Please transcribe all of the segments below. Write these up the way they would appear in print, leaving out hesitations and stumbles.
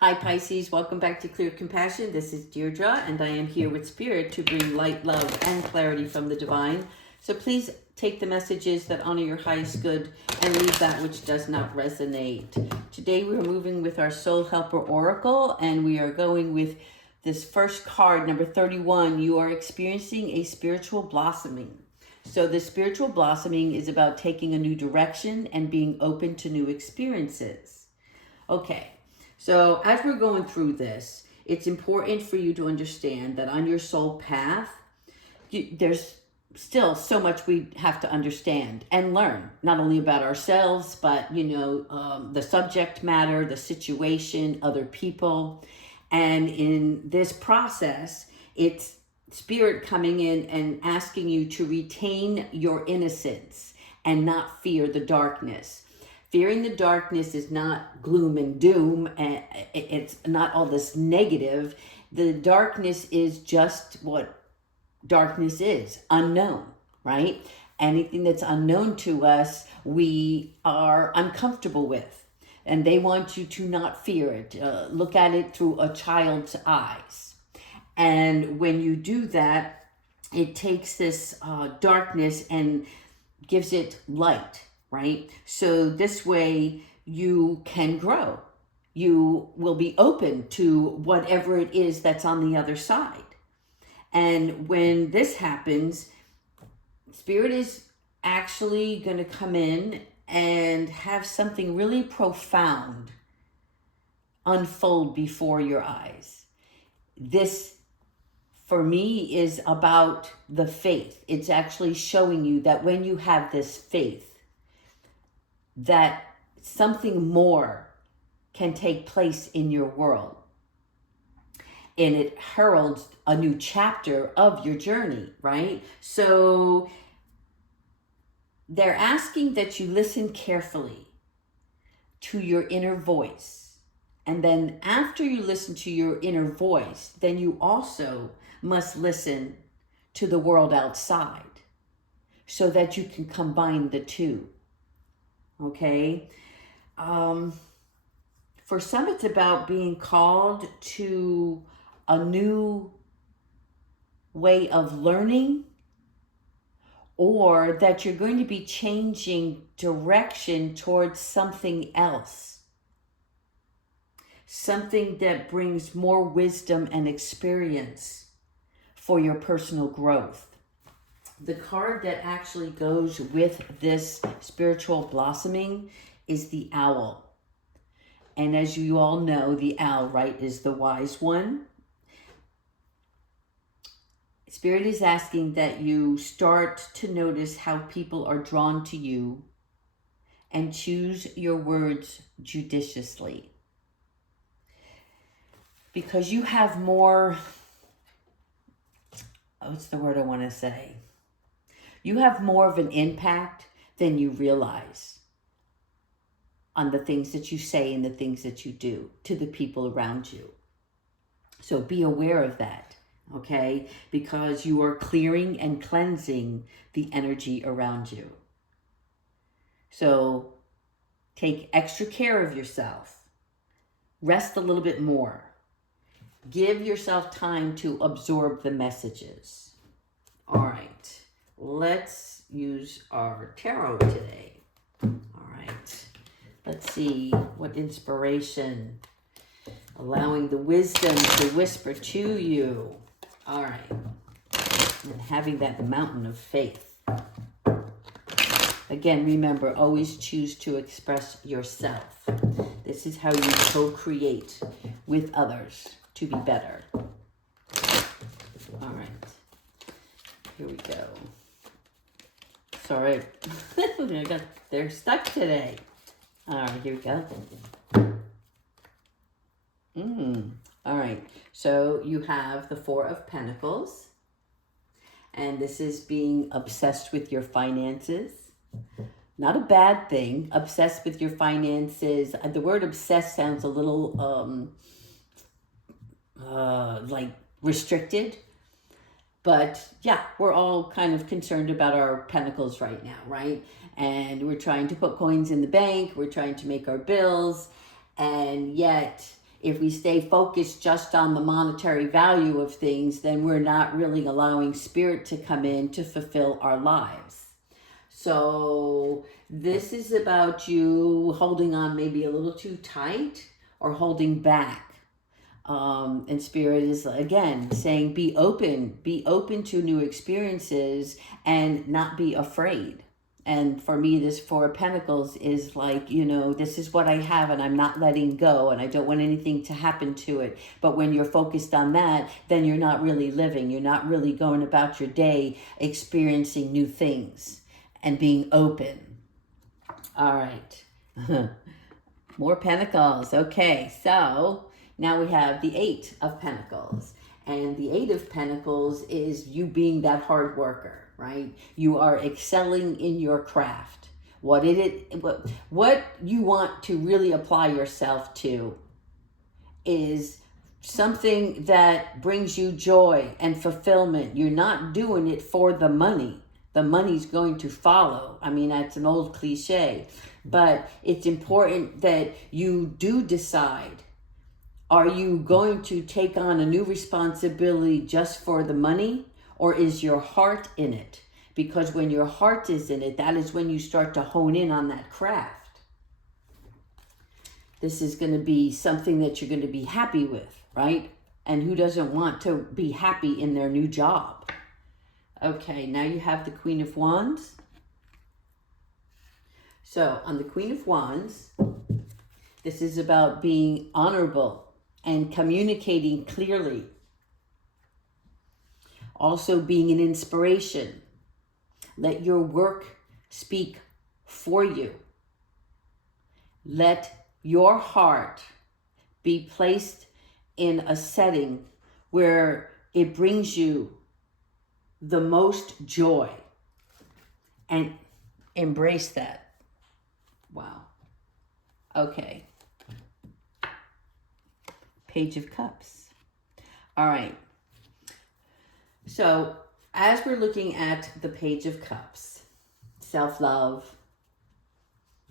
Hi Pisces, welcome back to Clear Compassion. This is Deirdre and I am here with Spirit to bring light, love, and clarity from the Divine. So please take the messages that honor your highest good and leave that which does not resonate. Today we are moving with our Soul Helper Oracle and we are going with this first card, number 31. You are experiencing a spiritual blossoming. So the spiritual blossoming is about taking a new direction and being open to new experiences. Okay. So as we're going through this, it's important for you to understand that on your soul path, there's still so much we have to understand and learn, not only about ourselves, but, the subject matter, the situation, other people. And in this process, it's Spirit coming in and asking you to retain your innocence and not fear the darkness. Fearing the darkness is not gloom and doom, and it's not all this negative. The darkness is just what darkness is, unknown, right? Anything that's unknown to us, we are uncomfortable with. And they want you to not fear it. Look at it through a child's eyes. And when you do that, it takes this darkness and gives it light. Right? So this way you can grow. You will be open to whatever it is that's on the other side. And when this happens, Spirit is actually going to come in and have something really profound unfold before your eyes. This, for me, is about the faith. It's actually showing you that when you have this faith, that something more can take place in your world. And it heralds a new chapter of your journey, right? So they're asking that you listen carefully to your inner voice. And then after you listen to your inner voice, then you also must listen to the world outside so that you can combine the two. Okay. For some, it's about being called to a new way of learning, or that you're going to be changing direction towards something else. Something that brings more wisdom and experience for your personal growth. The card that actually goes with this spiritual blossoming is the owl. And as you all know, the owl, right, is the wise one. Spirit is asking that you start to notice how people are drawn to you and choose your words judiciously. Because you have more, what's the word I want to say? You have more of an impact than you realize on the things that you say and the things that you do to the people around you. So be aware of that, okay? Because you are clearing and cleansing the energy around you. So take extra care of yourself. Rest a little bit more. Give yourself time to absorb the messages. All right. Let's use our tarot today. All right. Let's see what inspiration, allowing the wisdom to whisper to you. All right. And having that mountain of faith. Again, remember, always choose to express yourself. This is how you co-create with others to be better. All right. Here we go. Sorry, they're stuck today. All right, here we go. All right, so you have the Four of Pentacles. And this is being obsessed with your finances. Not a bad thing, obsessed with your finances. The word obsessed sounds a little like restricted. But yeah, we're all kind of concerned about our pentacles right now, right? And we're trying to put coins in the bank. We're trying to make our bills. And yet If we stay focused just on the monetary value of things, then we're not really allowing spirit to come in to fulfill our lives. So this is about you holding on maybe a little too tight or holding back. And spirit is again saying be open to new experiences and not be afraid. And for me, this Four of Pentacles is like, this is what I have and I'm not letting go and I don't want anything to happen to it. But when you're focused on that, then you're not really living. You're not really going about your day experiencing new things and being open. All right. More Pentacles. Okay, so now we have the Eight of Pentacles. And the Eight of Pentacles is you being that hard worker, right? You are excelling in your craft. What you want to really apply yourself to is something that brings you joy and fulfillment. You're not doing it for the money. The money's going to follow. I mean, that's an old cliche, but it's important that you do decide. Are you going to take on a new responsibility just for the money, or is your heart in it? Because when your heart is in it, that is when you start to hone in on that craft. This is going to be something that you're going to be happy with, right? And who doesn't want to be happy in their new job? Okay, now you have the Queen of Wands. So on the Queen of Wands, this is about being honorable and communicating clearly. Also being an inspiration. Let your work speak for you. Let your heart be placed in a setting where it brings you the most joy. And embrace that. Wow. Okay. Page of Cups. All right. So as we're looking at the Page of Cups, self-love,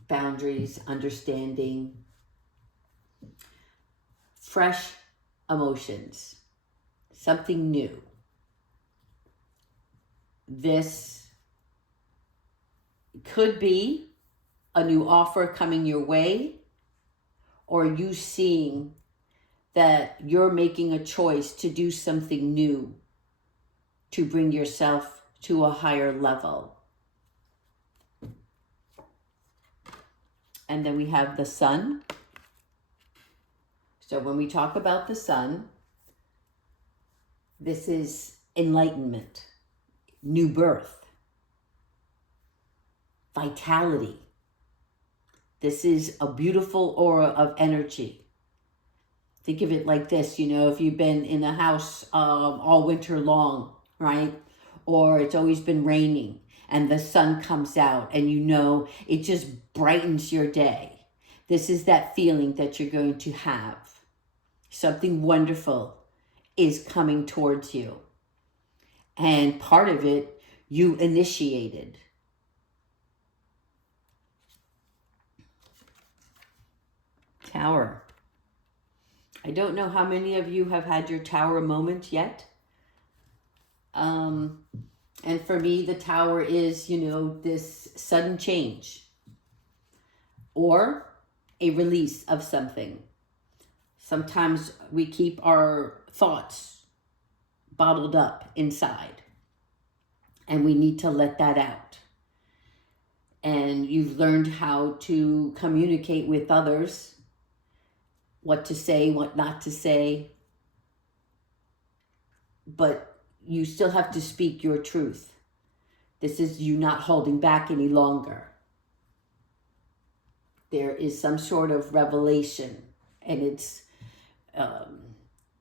boundaries, understanding, fresh emotions, something new. This could be a new offer coming your way, or you seeing that you're making a choice to do something new to bring yourself to a higher level. And then we have the Sun. So when we talk about the Sun, this is enlightenment, new birth, vitality. This is a beautiful aura of energy. Think of it like this, if you've been in a house all winter long, right? Or it's always been raining and the sun comes out and it just brightens your day. This is that feeling that you're going to have. Something wonderful is coming towards you. And part of it, you initiated. Tower. I don't know how many of you have had your Tower moment yet. And for me, the Tower is, this sudden change or a release of something. Sometimes we keep our thoughts bottled up inside and we need to let that out. And you've learned how to communicate with others, what to say, what not to say, but you still have to speak your truth. This is you not holding back any longer. There is some sort of revelation, and it's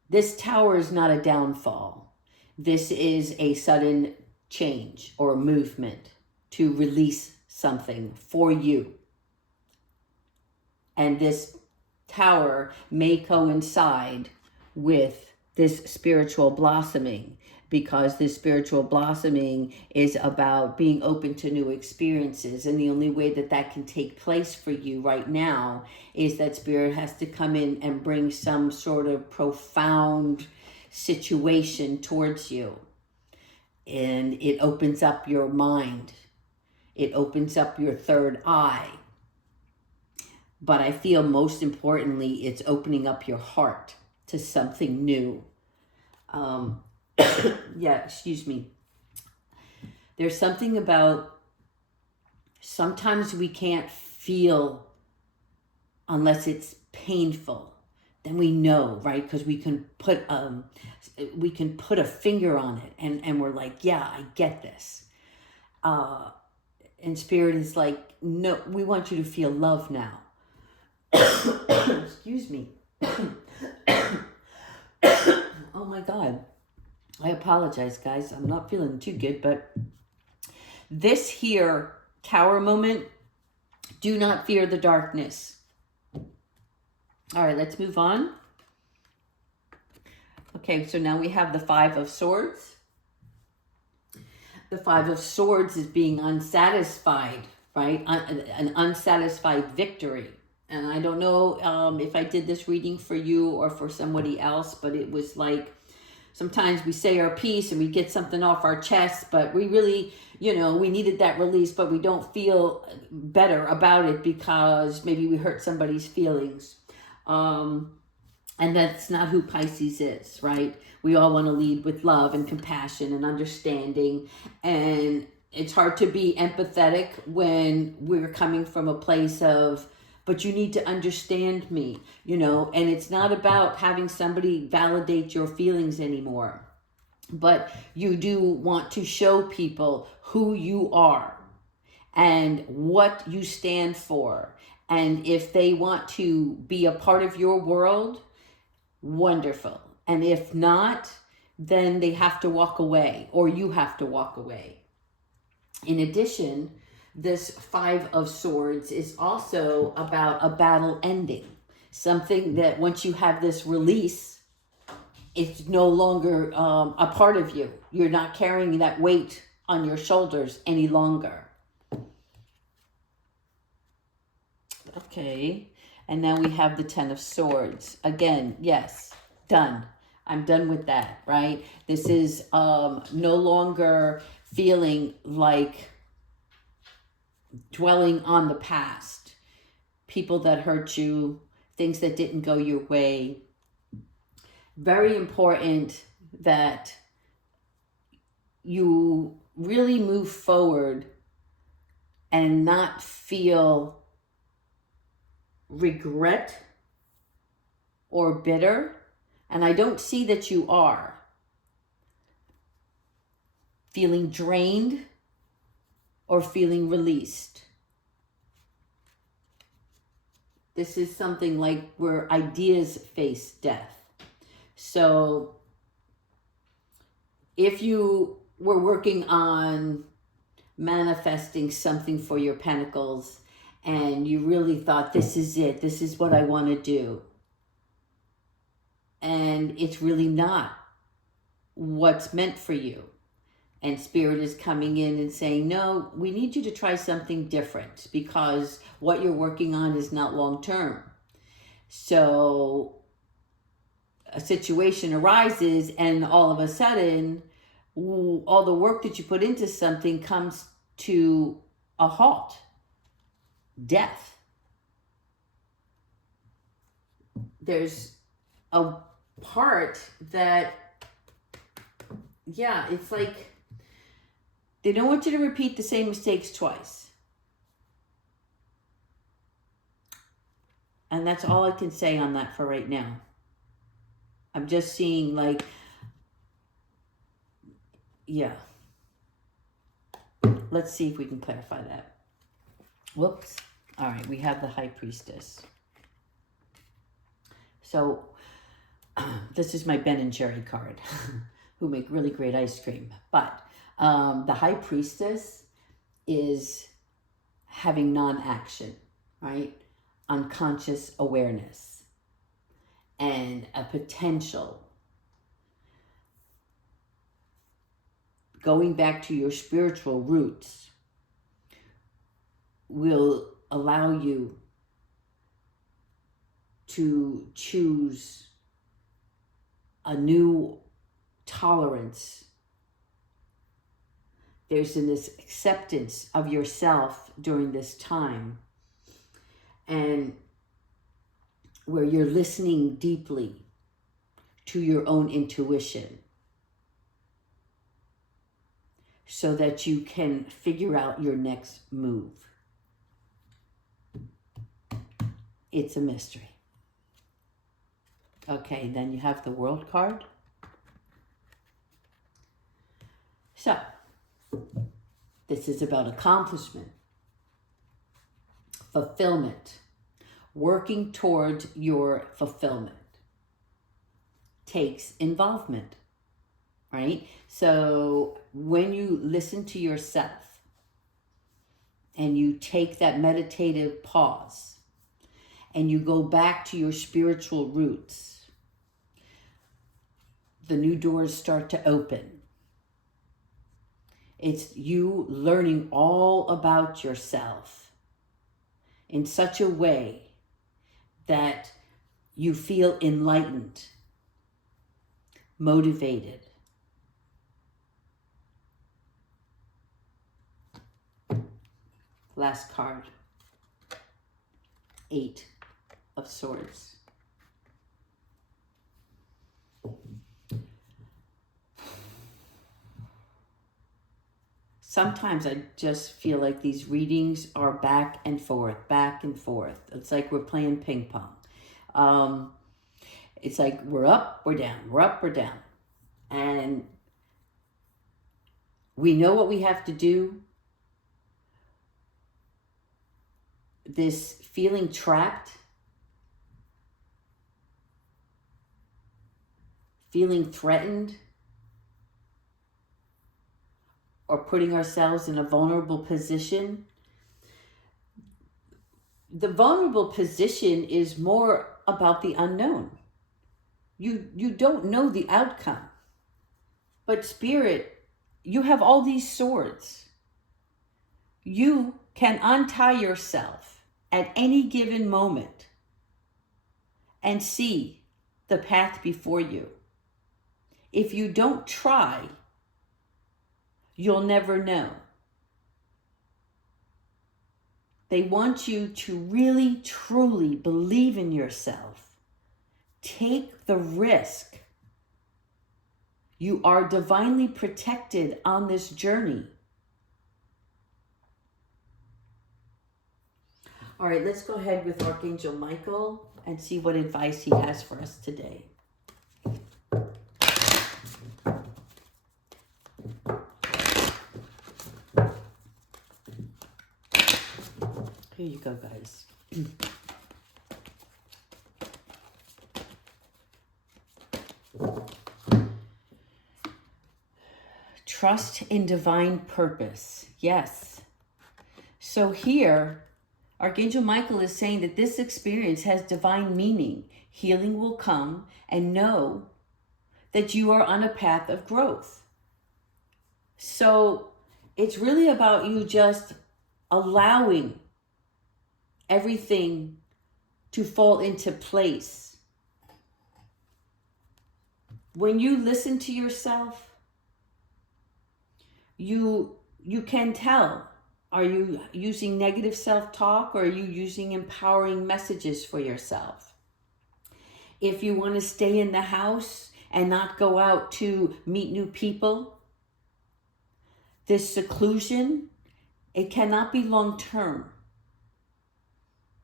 this Tower is not a downfall. This is a sudden change or movement to release something for you. And this Tower may coincide with this spiritual blossoming, because this spiritual blossoming is about being open to new experiences. And the only way that that can take place for you right now is that Spirit has to come in and bring some sort of profound situation towards you. And it opens up your mind. It opens up your third eye. But I feel most importantly, it's opening up your heart to something new. Yeah, excuse me. There's something about sometimes we can't feel unless it's painful. Then we know, right? Because we can put a finger on it, and we're like, yeah, I get this. And Spirit is like, no, we want you to feel love now. Excuse me. Oh my God. I apologize, guys. I'm not feeling too good, but this here tower moment, do not fear the darkness. All right, let's move on. Okay, so now we have the Five of Swords. The Five of Swords is being unsatisfied, right? An unsatisfied victory. And I don't know if I did this reading for you or for somebody else, but it was like, sometimes we say our piece and we get something off our chest, but we really, we needed that release, but we don't feel better about it because maybe we hurt somebody's feelings. And that's not who Pisces is, right? We all want to lead with love and compassion and understanding. And it's hard to be empathetic when we're coming from a place of, but you need to understand me, and it's not about having somebody validate your feelings anymore. But you do want to show people who you are and what you stand for. And if they want to be a part of your world, wonderful. And if not, then they have to walk away, or you have to walk away. In addition, this Five of Swords is also about a battle ending. Something that once you have this release, it's no longer a part of you. You're not carrying that weight on your shoulders any longer. Okay, and now we have the Ten of Swords. Again, yes, done. I'm done with that, right? This is no longer feeling like dwelling on the past, people that hurt you, things that didn't go your way. Very important that you really move forward and not feel regret or bitter. And I don't see that you are feeling drained or feeling released. This is something like where ideas face death. So if you were working on manifesting something for your pentacles and you really thought, this is it, this is what I want to do, and it's really not what's meant for you, and Spirit is coming in and saying, no, we need you to try something different because what you're working on is not long-term. So a situation arises and all of a sudden, all the work that you put into something comes to a halt. Death. There's a part that, yeah, it's like they don't want you to repeat the same mistakes twice. And that's all I can say on that for right now. I'm just seeing like, yeah. Let's see if we can clarify that. Whoops. All right, we have the High Priestess. So this is my Ben and Jerry card, who make really great ice cream. But the High Priestess is having non-action, right? Unconscious awareness and a potential going back to your spiritual roots will allow you to choose a new tolerance. There's an acceptance of yourself during this time, and where you're listening deeply to your own intuition so that you can figure out your next move. It's a mystery. Okay, then you have the World card. So, this is about accomplishment, fulfillment, working towards your fulfillment. Takes involvement, right? So when you listen to yourself and you take that meditative pause and you go back to your spiritual roots, the new doors start to open. It's you learning all about yourself in such a way that you feel enlightened, motivated. Last card. 8 of Swords. Sometimes I just feel like these readings are back and forth, back and forth. It's like we're playing ping pong. It's like we're up, we're down, we're up, we're down. And we know what we have to do. This feeling trapped, feeling threatened, or putting ourselves in a vulnerable position. The vulnerable position is more about the unknown. You don't know the outcome. But Spirit, you have all these swords. You can untie yourself at any given moment and see the path before you. If you don't try, you'll never know. They want you to really, truly believe in yourself. Take the risk. You are divinely protected on this journey. All right, let's go ahead with Archangel Michael and see what advice he has for us today. Here you go, guys. Trust in divine purpose. Yes. So here, Archangel Michael is saying that this experience has divine meaning. Healing will come, and know that you are on a path of growth. So it's really about you just allowing everything to fall into place. When you listen to yourself, you can tell. Are you using negative self-talk, or are you using empowering messages for yourself? If you want to stay in the house and not go out to meet new people, this seclusion, it cannot be long-term.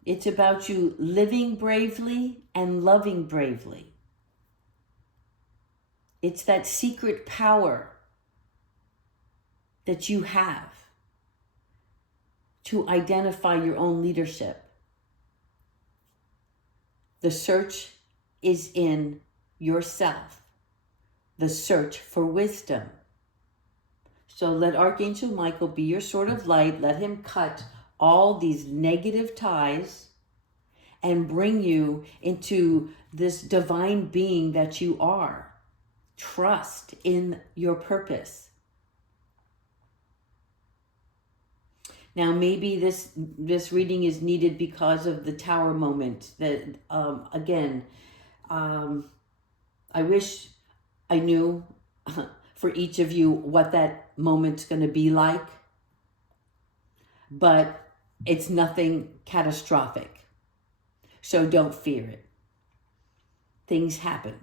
It's about you living bravely and loving bravely. It's that secret power that you have to identify your own leadership. The search is in yourself. The search for wisdom. So let Archangel Michael be your sword of light. Let him cut all these negative ties and bring you into this divine being that you are. Trust in your purpose. Now, maybe this reading is needed because of the tower moment. That again, I wish I knew for each of you what that moment's going to be like, but it's nothing catastrophic. So don't fear it. Things happen.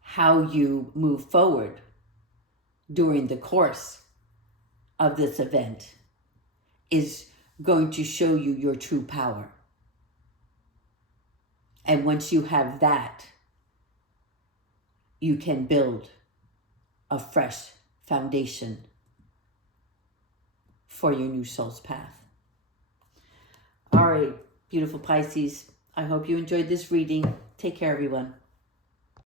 How you move forward during the course of this event is going to show you your true power. And once you have that, you can build a fresh foundation for your new soul's path. All right, beautiful Pisces. I hope you enjoyed this reading. Take care, everyone.